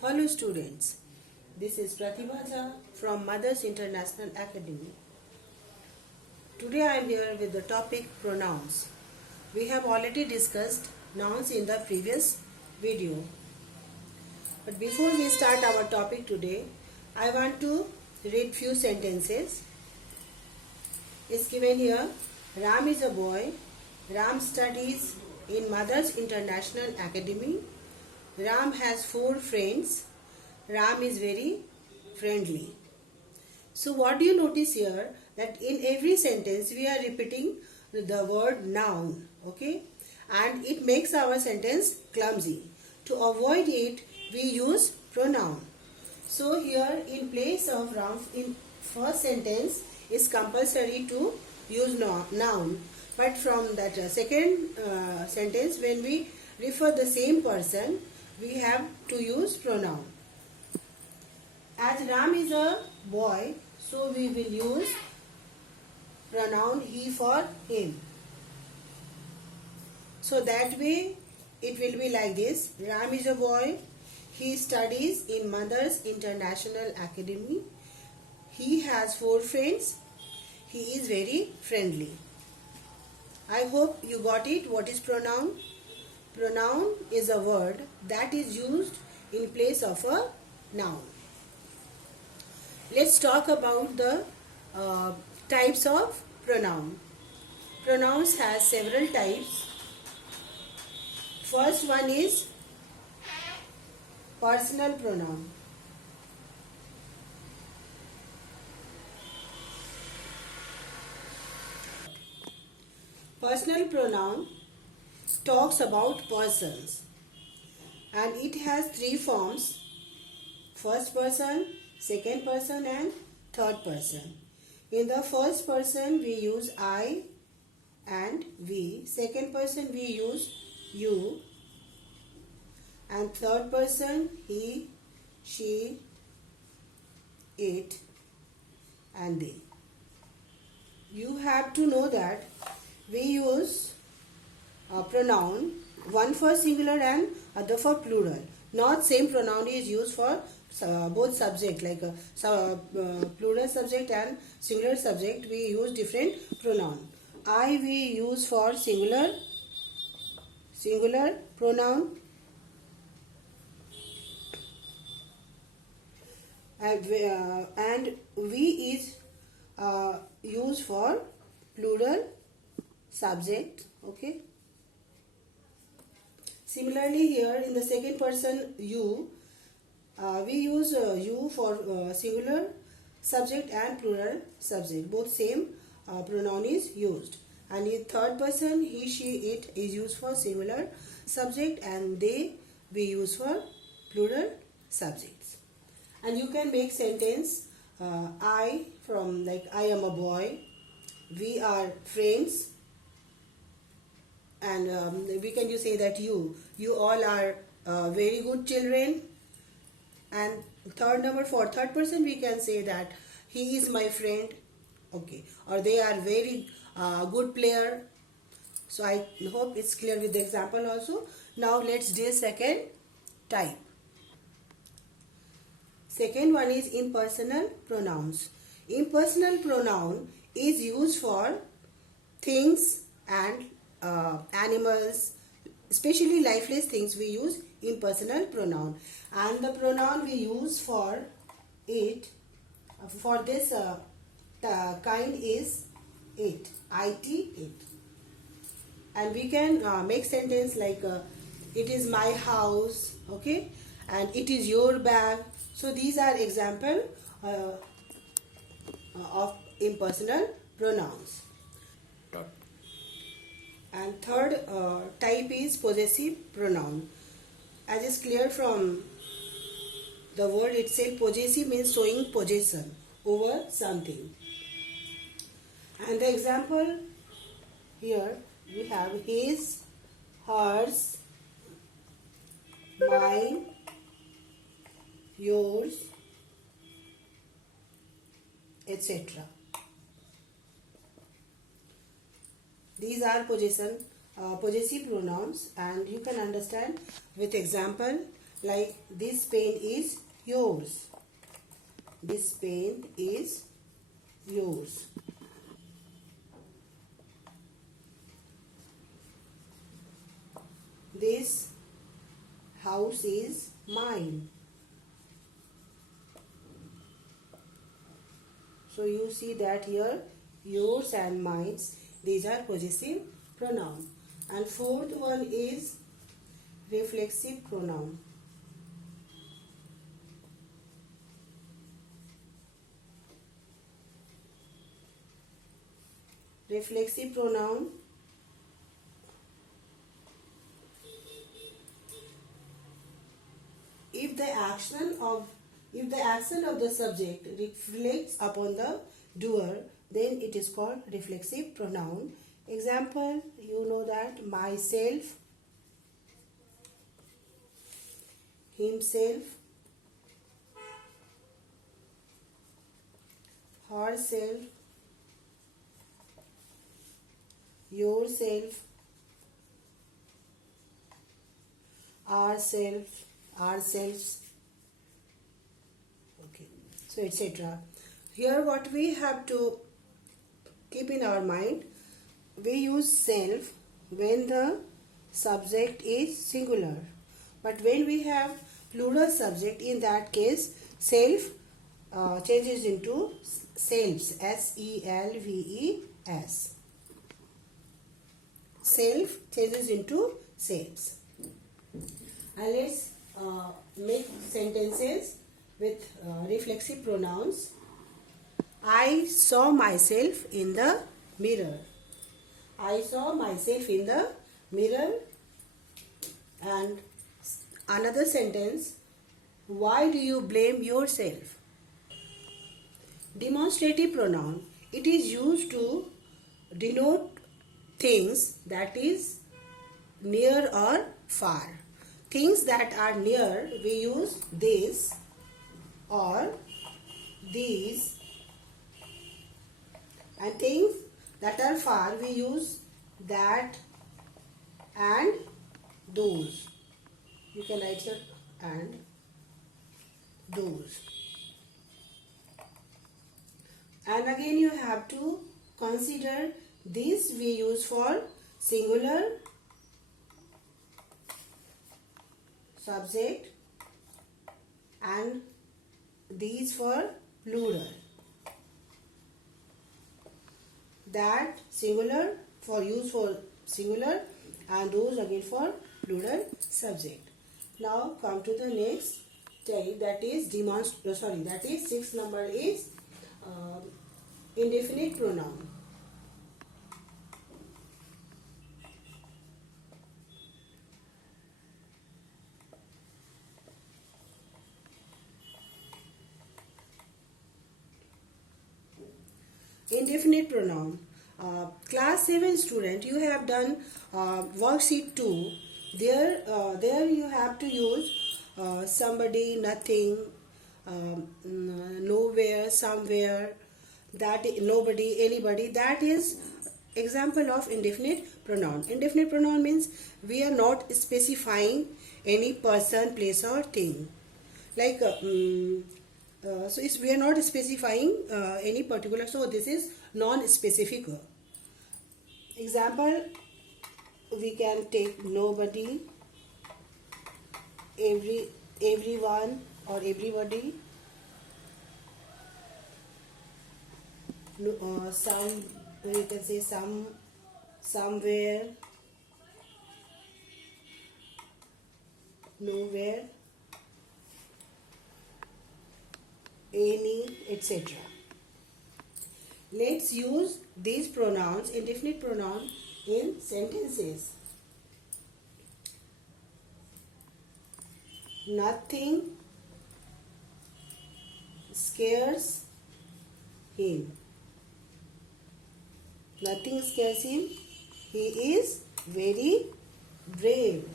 Hello students, this is Pratibha Jha from Mothers International Academy. Today I am here with the topic pronouns. We have already discussed nouns in the previous video. But before we start our topic today, I want to read few sentences. It's given here, Ram is a boy. Ram studies in Mothers International Academy. Ram has 4 friends. Ram is very friendly. So what do you notice here? That in every sentence we are repeating the word noun. Okay? And it makes our sentence clumsy. To avoid it, we use pronoun. So here in place of Ram, in first sentence is compulsory to use noun. But from that second sentence, when we refer the same person, we have to use pronoun. As Ram is a boy, so we will use pronoun he for him. So that way it will be like this. Ram is a boy. He studies in Mothers International Academy. He has 4 friends. He is very friendly. I hope you got it. What is pronoun? Pronoun is a word that is used in place of a noun. Let's talk about the types of pronoun. Pronouns has several types. First one is personal pronoun. Personal pronoun talks about persons and it has 3 forms: first person, second person and third person. In the first person we use I and we, second person we use you, and third person he, she, it and they. You have to know that we use pronoun, one for singular and other for plural. Not same pronoun is used for both subject, like plural subject and singular subject. We use different pronoun. I we use for singular pronoun, and we is used for plural subject. Okay. Similarly here in the second person you, we use you for singular subject and plural subject. Both same pronoun is used. And in third person he, she, it is used for singular subject and they we use for plural subjects. And you can make sentence I from like I am a boy, we are friends, and we can you say that you all are very good children. And for third person we can say that he is my friend, okay, or they are very good player. So I hope it's clear with the example also. Now let's do second type. Second one is impersonal pronouns. Impersonal pronoun is used for things and animals, especially lifeless things. We use impersonal pronoun, and the pronoun we use for it, for this kind is it, it. And we can make sentence like it is my house, okay, and it is your bag. So these are example of impersonal pronouns. And third type is possessive pronoun. As is clear from the word itself, possessive means showing possession over something. And the example here we have his, hers, mine, yours, etc. These are possessive pronouns, and you can understand with example Like this pen is yours. This pen is yours. This house is mine. So you see that here yours and mine, these are possessive pronoun. And fourth one is reflexive pronoun. Reflexive pronoun if the action of the subject reflects upon the doer, then it is called reflexive pronoun. Example, you know that myself, himself, herself, yourself, ourselves. Okay, so etc. Here what we have to keep in our mind, we use self when the subject is singular, but when we have plural subject, in that case self changes into selves, selves. Self changes into selves. And let's make sentences with reflexive pronouns. I saw myself in the mirror. I saw myself in the mirror. And another sentence, why do you blame yourself? Demonstrative pronoun, it is used to denote things that is near or far. Things that are near, we use this or these, and things that are far, we use that and those. You can write here and those. And again you have to consider this we use for singular subject and these for plural. That singular for use for singular and those again for plural subject. Now come to the next type, that is sixth number is indefinite pronoun. Indefinite pronoun. Class 7 student, you have done worksheet 2. There you have to use somebody, nothing, nowhere, somewhere, that nobody, anybody. That is example of indefinite pronoun. Indefinite pronoun means we are not specifying any person, place or thing. Like so we are not specifying any particular, so this is non-specific. Example, we can take nobody, everyone or everybody, some, you can say some, somewhere, nowhere, any, etc. Let's use these pronouns, indefinite pronoun, in sentences. Nothing scares him. Nothing scares him. He is very brave.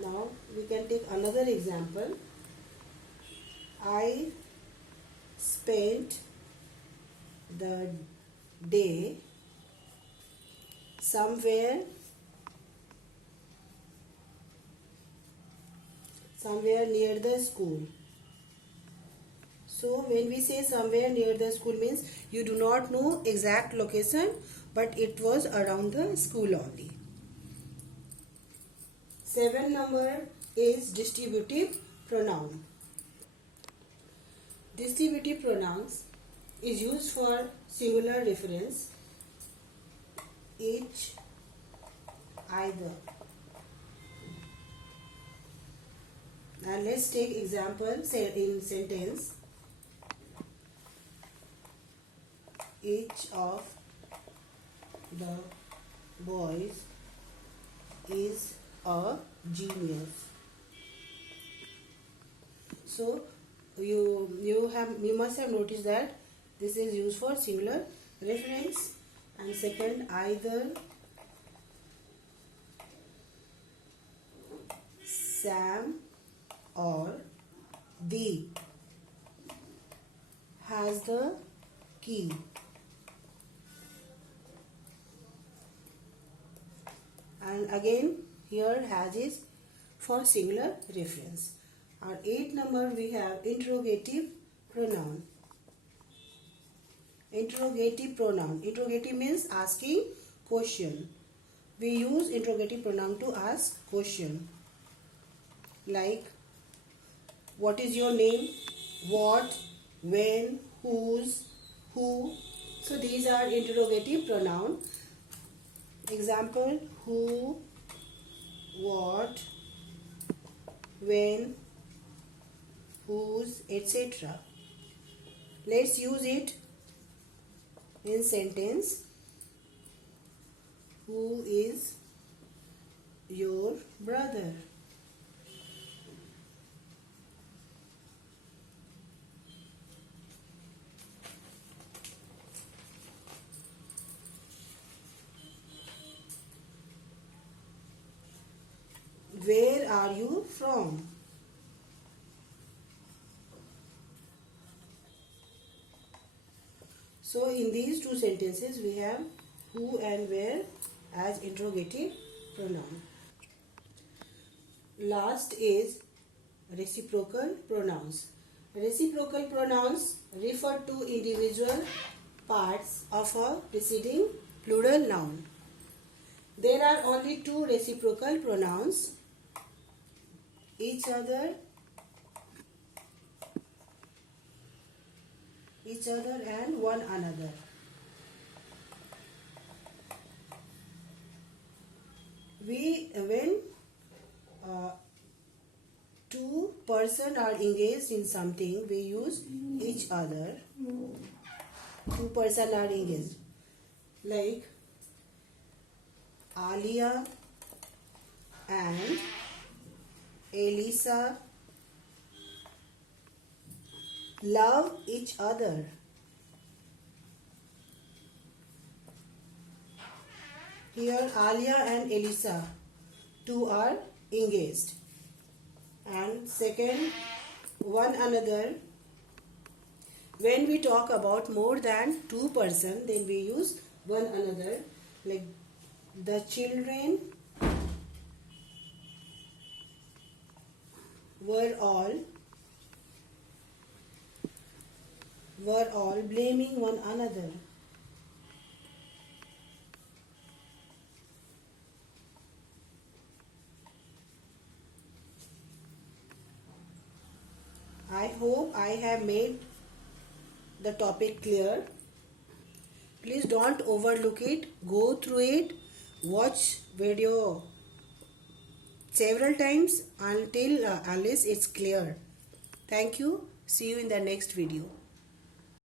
Now we can take another example. I spent the day somewhere somewhere near the school. So when we say somewhere near the school means you do not know exact location, but it was around the school only. 7 number is distributive pronoun. Distributive pronouns is used for singular reference, each, either. Now let's take example in sentence. Each of the boys is a genius. So you must have noticed that this is used for singular reference. And second, either Sam or the has the key. And again here has is for singular reference. Our 8th number we have interrogative pronoun. Interrogative pronoun. Interrogative means asking question. We use interrogative pronoun to ask question. Like, what is your name? What? When? Whose? Who? So these are interrogative pronoun. Example, who, what, when, whose, etc. Let's use it in sentence. Who is your brother? Where are you from? So in these two sentences we have who and where as interrogative pronoun. Last is reciprocal pronouns. Reciprocal pronouns refer to individual parts of a preceding plural noun. There are only 2 reciprocal pronouns, each other and one another. When 2 persons are engaged in something, we use each other. 2 persons are engaged, like Alia and Elisa love each other. Here Alia and Elisa, 2 are engaged. And second, one another. When we talk about more than 2 persons, then we use one another, like the children were all blaming one another. I hope I have made the topic clear. Please don't overlook it. Go through it. Watch video several times unless it's clear. Thank you. See you in the next video.